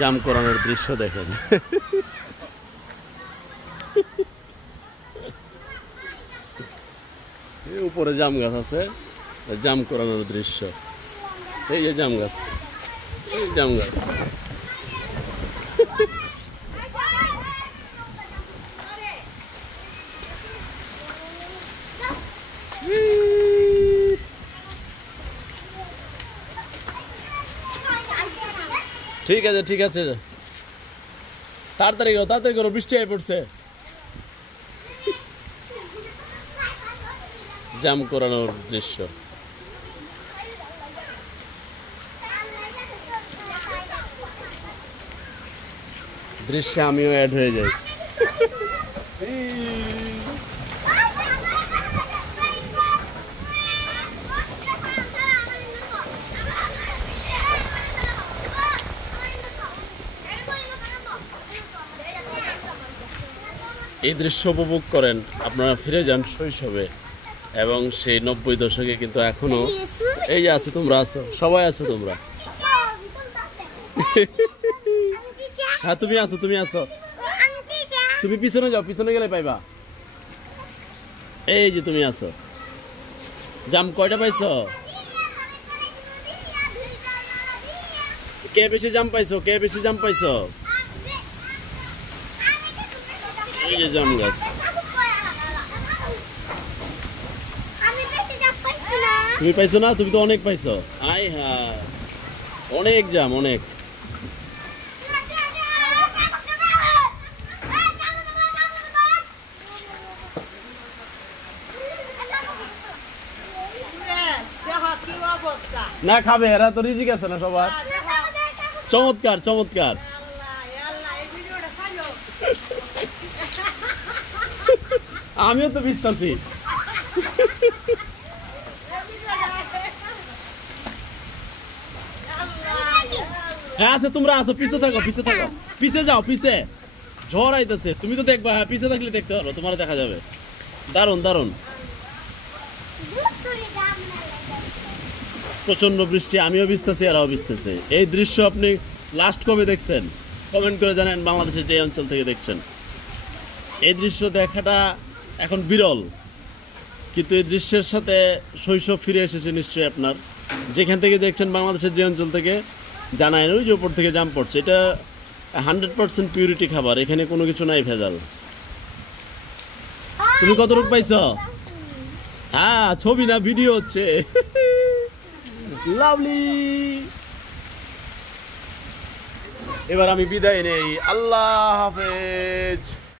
জাম করানোর দৃশ্য দেখেন। উপরে জাম গাছ আছে, জাম করানোর দৃশ্য। এই যে জাম গাছ, এই জাম গাছ। ঠিক আছে ঠিক আছে, তাড়াতাড়ি করো তাড়াতাড়ি করো, বৃষ্টি হয়ে পড়ছে। জাম করানোর দৃশ্য। দৃশ্যে আমিও অ্যাড হয়ে যাই। এই দৃশ্য উপভোগ করেন, আপনারা ফিরে যান শৈশবে এবং সেই 90 দশকে। কিন্তু এখনো এই যে আছো, তোমরা আছো, সবাই আছো তোমরা। হ্যাঁ তুমি আছো, তুমি আছো, তুমি পিছনে যাও, পিছনে গেলে পাইবা। এই যে তুমি আছো। জাম কয়টা পাইছো? কে বেশি জাম পাইছো? কে বেশি জাম পাইছো? এই যে জাম গাছ। তুমি পাইছো না? তুমি তো অনেক পাইছো। আয় হ্যাঁ, অনেক জাম, অনেক। না খাবে, এরা তো রিজিক আছে না সবার। চমৎকার চমৎকার। আমিও তো ভিজতাছি। হ্যাঁ আছে, তোমরা আছো, পিছে থাকো, পিছে থাকো, পিছে যাও, পিছে ঝড় আইতেছে। তুমি তো দেখবা, হ্যাঁ পিছে থাকলে দেখতে পারো, তোমার দেখা যাবে। দারুন দারুন। প্রচন্ড বৃষ্টি, আমিও ভিজতেছি, এরাও ভিজতেছে। এই দৃশ্য আপনি লাস্ট কবে দেখছেন? কমেন্ট করে জানেন, বাংলাদেশের যে অঞ্চল থেকে দেখছেন। এই দৃশ্য দেখাটা এখন বিরল, কিন্তু এই দৃশ্যের সাথে শৈশব ফিরে এসেছে নিশ্চয়ই আপনার। যেখান থেকে দেখছেন, বাংলাদেশের যে অঞ্চল থেকে, জানায় ওই যে উপর থেকে জাম পড়ছে। এটা 100% পিউরিটি খাবার, এখানে কোনো কিছু নাই ভেজাল। তুমি কতটুকু পাইছ? হ্যাঁ ছবি না, ভিডিও হচ্ছে। লাভলি। এবার আমি বিদায় নেই, আল্লাহ হাফেজ।